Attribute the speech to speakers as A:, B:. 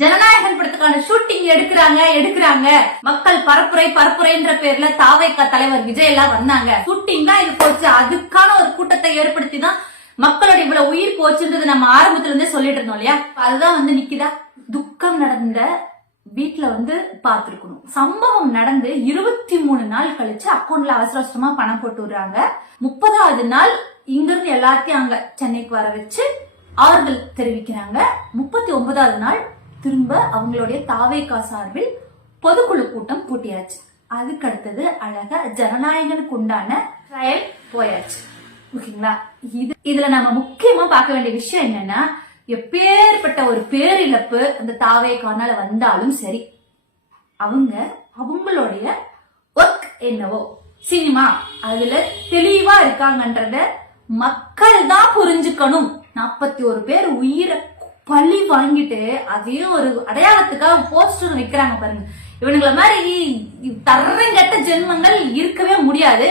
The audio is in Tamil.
A: ஜனநாயகன் படத்துக்கான ஷூட்டிங் எடுக்கிறாங்க எடுக்கிறாங்க. மக்கள் பரப்புரை பரப்புரைன்ற பேர்ல தாவைக்கா தலைவர் விஜய் எல்லாம் வந்தாங்க. ஷூட்டிங் தான் இது போச்சு. அதுக்கான ஒரு கூட்டத்தை ஏற்படுத்தி தான் மக்களோட இவ்வளவு உயிர் போச்சுன்றது நம்ம ஆரம்பத்துல இருந்தே சொல்லிட்டு இருந்தோம் இல்லையா? அதுதான் வந்து நிக்கிதா? துக்கம் நடந்த வீட்ல வந்து பார்த்திருக்கணும். சம்பவம் நடந்து இருபத்தி மூணு நாள் கழிச்சு அக்கௌண்ட்ல அவசர அவசரமா பணம் போட்டு விடுறாங்க. முப்பதாவது நாள் இங்கிருந்து எல்லாத்தையும் அங்க சென்னைக்கு வர வச்சு ஆறுதல் தெரிவிக்கிறாங்க. முப்பத்தி ஒன்பதாவது நாள் திரும்ப அவங்களுடைய தாவேகா சார்பில் பொதுக்குழு கூட்டம் பூட்டியாச்சு. அதுக்கு அடுத்தது அழகா ஜனநாயகனுக்கு உண்டான ட்ரையல் போயாச்சு. ஓகேங்களா? இது இதுல நம்ம முக்கியமா பார்க்க வேண்டிய விஷயம் என்னன்னா எப்பேற்பட்ட ஒரு பேரிழப்பு அந்த தாவேக்கானால வந்தாலும் சரி அவங்க அவங்களுடைய ஒர்க் என்னவோ சினிமா அதுல தெளிவா இருக்காங்கன்றத மக்கள் தான் புரிஞ்சுக்கணும். நாற்பத்தி ஒரு பேர் உயிரை பழி வாங்கிட்டு அதையும் ஒரு அடையாளத்துக்காக போஸ்டர் வைக்கிறாங்க பாருங்க. இவனுங்கள மாதிரி தரங்கட்ட ஜென்மங்கள் இருக்கவே முடியாது.